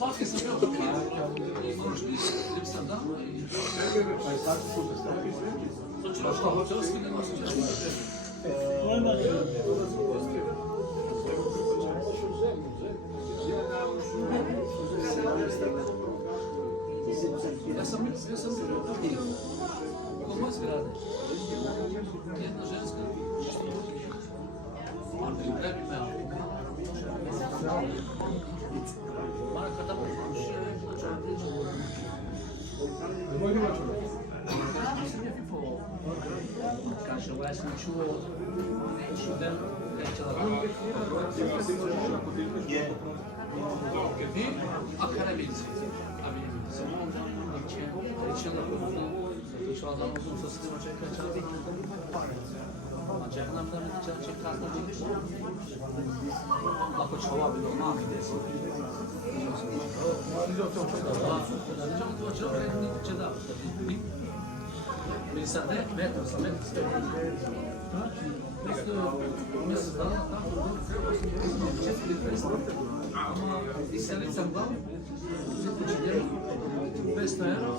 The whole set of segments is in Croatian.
Пак е съм бил тук. Може би липсам да. Точно што, цел си да носи. Ja sam bio kod moje zgrade. Jedna ženska, lepi me Marka tamo kaže, ja sam čuo den vi akademici, rečeno išla za mnom sa svima čekati, a čekam da me čeka znači ako će ova bilo mali desi. Mi sad metro sa metro ste. Mjesec dana tamo četiri predstavnika. I selit sam dao, učinjeno 500 euro,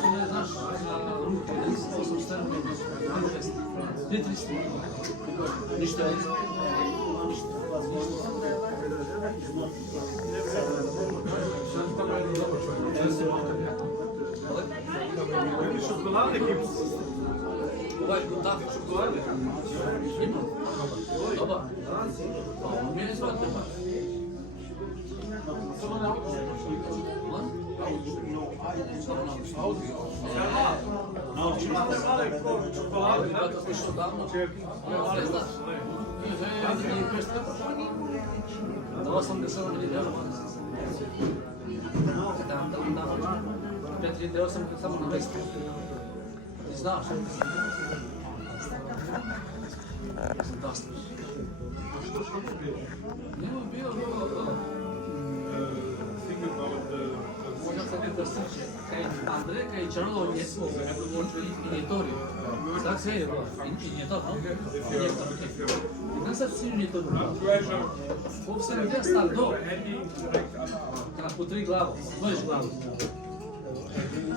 su ne znaš na ruke, 8 stanu, 300, ništa je isto. Šokolade kips. Ovaj tak šokolade. Ima. Dobar. Pa mi ne zvate baš. Samo na auto. Čokolade. Ja to pišao davno. Ne znaš. Da 80 miliona. Pet video sam samo na vesti. Ti znaš? Dosta. Nije bio možda sam nekako srče. Andrej kaj čarolo njesmo injektoriju. Znak sve je bilo. Injektor, no? Injektor. Ne sad si injektor. Uopće ne gdje stav do. Kada potri glavu. Možeš glavu.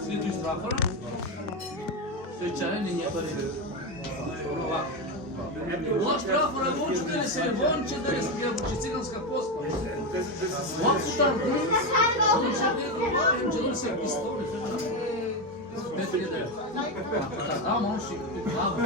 Svi tu iz trafora. Svi čajeni injektori. Ovako. Loš trafora je vonču, da se vonče, da je ciganska posla. Ovako šta ti? Vonče, da se pistoli. Ne to je da je. Tamo onši glavu.